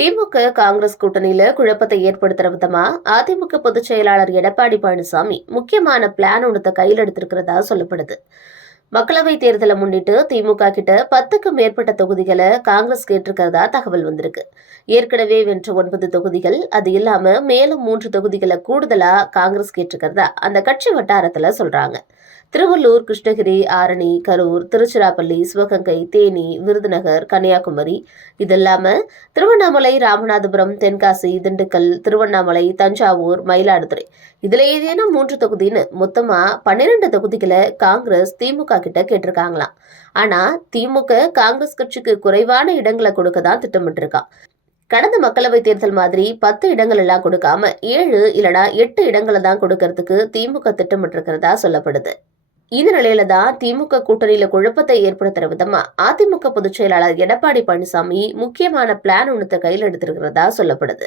திமுக காங்கிரஸ் கூட்டணியில குழப்பத்தை ஏற்படுத்துற விதமா அதிமுக பொதுச் செயலாளர் எடப்பாடி பழனிசாமி முக்கியமான பிளான் ஒன்றத்தை கையில் எடுத்திருக்கிறதா சொல்லப்படுது. மக்களவை தேர்தலை முன்னிட்டு திமுக கிட்ட பத்துக்கும் மேற்பட்ட தொகுதிகளை காங்கிரஸ் கேட்டிருக்கிறதா தகவல் வந்திருக்கு. ஏற்கனவே வென்ற ஒன்பது தொகுதிகள் அது இல்லாம மேலும் மூன்று தொகுதிகளை கூடுதலா காங்கிரஸ் கேட்டிருக்கிறதா அந்த கட்சி வட்டாரத்துல சொல்றாங்க. திருவள்ளூர் கிருஷ்ணகிரி ஆரணி கரூர் திருச்சிராப்பள்ளி சிவகங்கை தேனி விருதுநகர் கன்னியாகுமரி இது இல்லாம திருவண்ணாமலை ராமநாதபுரம் தென்காசி திண்டுக்கல் திருவண்ணாமலை தஞ்சாவூர் மயிலாடுதுறை. இதுல ஏதேனும் மூன்று தொகுதின்னு மொத்தமா பன்னிரெண்டு தொகுதிகளை காங்கிரஸ் திமுக கிட்ட கேட்டிருக்காங்களாம். ஆனா திமுக காங்கிரஸ் கட்சிக்கு குறைவான இடங்களை கொடுக்க தான் திட்டமிட்டிருக்கான் கடந்த மக்களவை தேர்தல் மாதிரி பத்து இடங்கள் எல்லாம் கொடுக்காம ஏழு இல்லனா எட்டு இடங்களை தான் கொடுக்கறதுக்கு திமுக திட்டமிட்டிருக்கிறதா சொல்லப்படுது. இந்த நிலையில தான் திமுக கூட்டணியில குழப்பத்தை ஏற்படுத்துற விதமா அதிமுக பொதுச் செயலாளர் எடப்பாடி பழனிசாமி முக்கியமான பிளான் ஒன்றத்தை கையில் எடுத்திருக்கிறதா சொல்லப்படுது.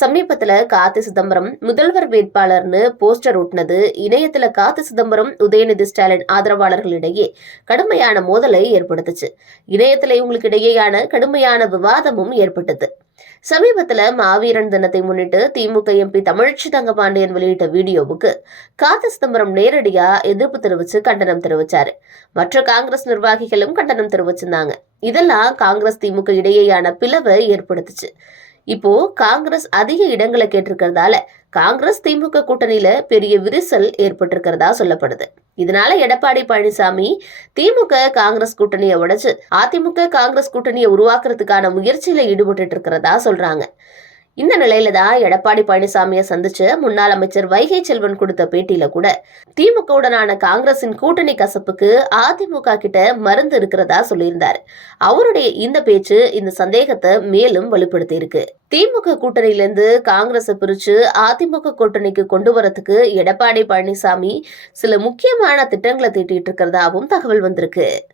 சமீபத்துல கார்த்தி சிதம்பரம் முதல்வர் வேட்பாளர்னு போஸ்டர் ஒட்டினது இணையத்துல கார்த்தி சிதம்பரம் உதயநிதி ஸ்டாலின் ஆதரவாளர்களிடையே கடுமையான மோதலை ஏற்படுத்துச்சு. இணையத்துல இவங்களுக்கு இடையேயான கடுமையான விவாதமும் ஏற்பட்டது. சமீபத்துல மாவீரன் தினத்தை முன்னிட்டு திமுக எம்பி தமிழ்ச்சி தங்கபாண்டியன் வெளியிட்ட வீடியோவுக்கு கார்த்தி சிதம்பரம் நேரடியா எதிர்ப்பு தெரிவிச்சு கண்டனம் தெரிவிச்சாரு. மற்ற காங்கிரஸ் நிர்வாகிகளும் கண்டனம் தெரிவிச்சிருந்தாங்க. இதெல்லாம் காங்கிரஸ் திமுக இடையேயான பிளவை ஏற்படுத்துச்சு. இப்போ காங்கிரஸ் அதிக இடங்களை கேட்டிருக்கிறதால காங்கிரஸ் திமுக கூட்டணியில பெரிய விரிசல் ஏற்பட்டிருக்கிறதா சொல்லப்படுது. இதனால எடப்பாடி பழனிசாமி திமுக காங்கிரஸ் கூட்டணியை உடைச்சு அதிமுக காங்கிரஸ் கூட்டணியை உருவாக்குறதுக்கான முயற்சியில ஈடுபட்டு இருக்கிறதா சொல்றாங்க. இந்த நிலையில தான் எடப்பாடி பழனிசாமியை சந்திச்ச முன்னாள் அமைச்சர் வைகை செல்வன் கொடுத்த பேட்டியில கூட திமுகவுடனான காங்கிரசின் கூட்டணி கசப்புக்கு அதிமுக கிட்ட மருந்து இருக்கிறதா சொல்லியிருந்தார். அவருடைய இந்த பேச்சு இந்த சந்தேகத்தை மேலும் வலுப்படுத்தி இருக்கு திமுக கூட்டணியிலிருந்து காங்கிரஸை பிரிச்சு அதிமுக கூட்டணிக்கு கொண்டு வரதுக்கு எடப்பாடி பழனிசாமி சில முக்கியமான திட்டங்களை தீட்டிட்டு இருக்கிறதாவும் தகவல் வந்திருக்கு.